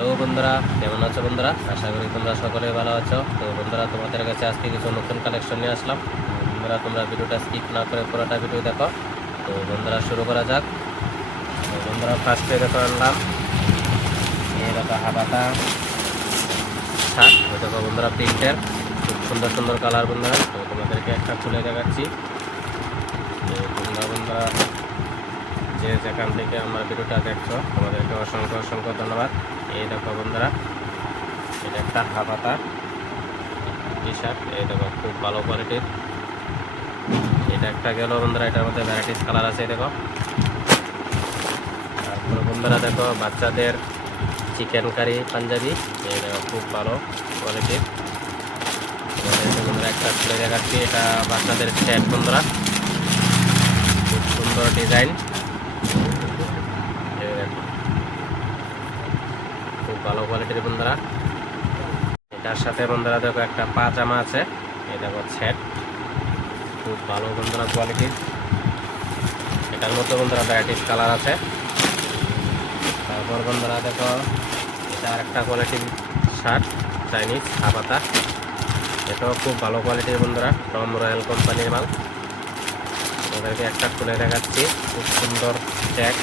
Hello বন্ধুরা, কেমন আছো বন্ধুরা? আশা করি তোমরা সকলে ভালো আছো। তো বন্ধুরা, তোমাদের কাছে আজকে কিছু নতুন কালেকশন নিয়ে আসলাম। বন্ধুরা, তোমরা ভিডিওটা স্কিপ না করে পুরোটা ভিডিও দেখো। তো বন্ধুরা, শুরু করা যাক। তো বন্ধুরা, ফার্স্টে দেখো আনলাম এই দেখো হাবাতা শার্ট। ওই দেখো বন্ধুরা, প্রিন্টের খুব সুন্দর সুন্দর কালার বন্ধুরা। তো তোমাদেরকে একটা খুলে দেখাচ্ছি। তো বন্ধুরা, যে যেখান থেকে আমার ভিডিওটা দেখছো তোমাদেরকে অসংখ্য অসংখ্য ধন্যবাদ। এই দেখো বন্ধুরা, এটা একটা হাবাতা টি শার্ট। এই দেখো খুব ভালো কোয়ালিটির। এটা একটা গেল বন্ধুরা, এটার মধ্যে ভ্যারাইটিস কালার আছে দেখো। তারপরে বন্ধুরা দেখো বাচ্চাদের চিকেন কারি পাঞ্জাবি। এই দেখো খুব ভালো কোয়ালিটির। বন্ধুরা একটা খুলে দেখাচ্ছি, এটা বাচ্চাদের সেট বন্ধুরা, খুব সুন্দর ডিজাইন। খুব ভালো কোয়ালিটির বন্ধুরা। এটার সাথে বন্ধুরা দেখো একটা পাজামা আছে। এই দেখো সেট, খুব ভালো বন্ধুরা কোয়ালিটির। এটার মধ্যে বন্ধুরা ভ্যারাইটিস কালার আছে। তারপর বন্ধুরা দেখো এটা আরেকটা কোয়ালিটির শার্ট, চাইনিজ হাবাতা। এটাও খুব ভালো কোয়ালিটির বন্ধুরা, টম রয়্যাল কোম্পানির মাল। ওদেরকে একটা খুলে দেখাচ্ছি, খুব সুন্দর ট্যাগ।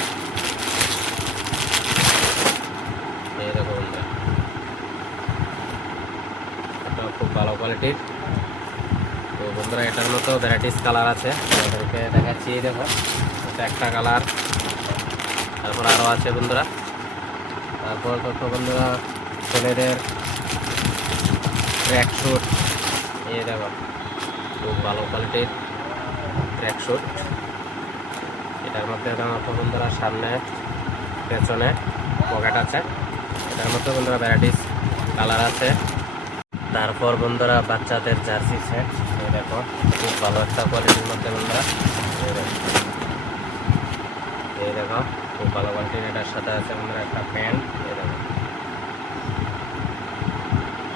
এই দেখো বন্ধুরা, এটাও খুব ভালো কোয়ালিটির। তো বন্ধুরা এটার মতো ভ্যারাইটিস কালার আছে, ওদেরকে দেখাচ্ছি। এই দেখো এটা একটা কালার, তারপর আরও আছে বন্ধুরা। তারপর দেখো বন্ধুরা ছেলেদের ট্র্যাক স্যুট। এই দেখো খুব ভালো কোয়ালিটির ট্র্যাক স্যুট। এটার মধ্যে দেখো বন্ধুরা সামনে পেছনে পকেট আছে। এটার মধ্যে বন্ধুরা ভ্যারাইটিস কালার আছে। তারপর বন্ধুরা বাচ্চাদের জার্সি সেট। এই দেখো খুব ভালো একটা কোয়ালিটির মধ্যে বন্ধুরা। এই দেখো খুব ভালো কোয়ালিটির। এটার সাথে আছে বন্ধুরা একটা প্যান্ট। এই দেখো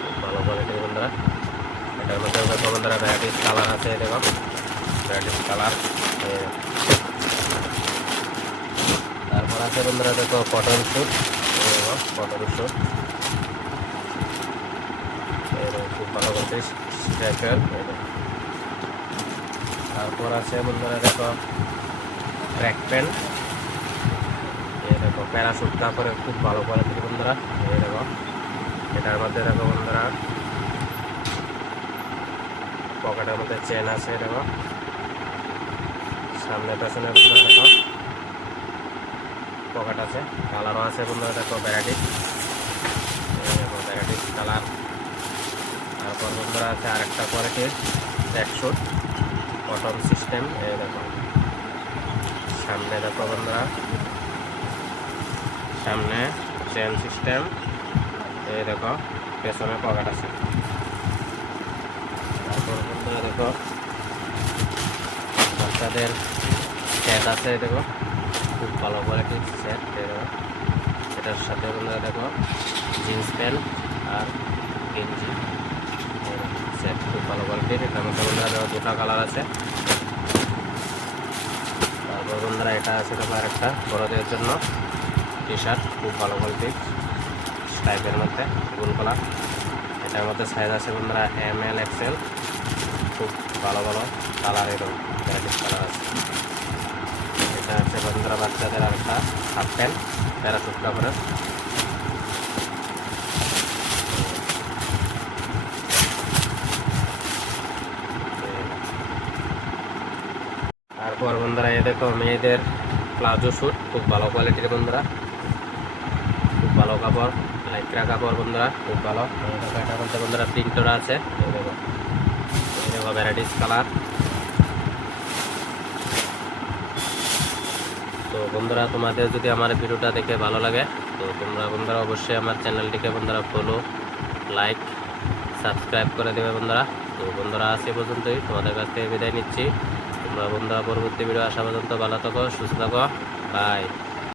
খুব ভালো কোয়ালিটির বন্ধুরা। এটার মধ্যে দেখো বন্ধুরা ভ্যারাইটিস কালার আছে। এই দেখো ভ্যারাইটিস কালার। তারপর আছে বন্ধুরা দেখো কটন স্যুট। এই দেখো কটন স্যুট, খুব ভালো কোয়ালিটির স্ট্রাইপের। তারপর আছে বন্ধুরা দেখো ট্র্যাক প্যান্ট। এই দেখো প্যারাশুট কাপড়ের খুব ভালো কোয়ালিটির বন্ধুরা। এই দেখো এটার মধ্যে দেখো বন্ধুরা পকেটের মধ্যে চেন আছে। দেখো সামনে পেছনে বন্ধুরা দেখো পকেট আছে, কালারও আছে বন্ধুরা। দেখো ভ্যারাইটিস, দেখো ভ্যারাইটিস কালার। তারপর বন্ধুরা আছে আরেকটা কোয়ালিটির ট্র্যাকস্যুট কটন সিস্টেম। এই দেখো সামনে দেখো বন্ধুরা, সামনে চেন সিস্টেম। এই দেখো পেছনে পকেট আছে। তারপর বন্ধুরা দেখো বাচ্চাদের সেট আছে। দেখো খুব ভালো কোয়ালিটির সেট। দেখো এটার সাথে বন্ধুরা দেখো জিন্স প্যান্ট আর গেঞ্জি সেট, খুব ভালো কোয়ালিটির। এটার মধ্যে বন্ধুরা দেখো দুটা কালার আছে। তারপর বন্ধুরা এটা আছে দেখো আরেকটা বড়দের জন্য টি শার্ট, খুব ভালো কোয়ালিটির স্ট্রাইপের মধ্যে গোল কালার। এটার মধ্যে সাইজ আছে বন্ধুরা ML XL, খুব ভালো ভালো কালার, এরকম ভ্যারাইটিস কালার আছে। এটা আছে বন্ধুরা বাচ্চাদের আরেকটা হাফ প্যান্ট প্যারাশুট কাপড়ের। তারপর বন্ধুরা এই দেখো মেয়েদের প্লাজো স্যুট, খুব ভালো কোয়ালিটির বন্ধুরা, খুব ভালো কাপড়, লাইক্রা কাপড় বন্ধুরা, খুব ভালো। এটার মধ্যে বন্ধুরা প্রিন্টর আছে। এই দেখো ভ্যারাইটিস কালার। তো বন্ধুরা তোমাদের যদি আমার ভিডিওটা দেখে ভালো লাগে তো তোমরা বন্ধুরা অবশ্যই আমার চ্যানেলটিকে বন্ধুরা ফলো, লাইক, সাবস্ক্রাইব করে দেবে বন্ধুরা। তো বন্ধুরা আজ এ পর্যন্তই, তোমাদের কাছ থেকে বিদায় নিচ্ছি। তোমরা বন্ধুরা পরবর্তী ভিডিও আসা পর্যন্ত ভালো থাকো, সুস্থ থাকো, বাই।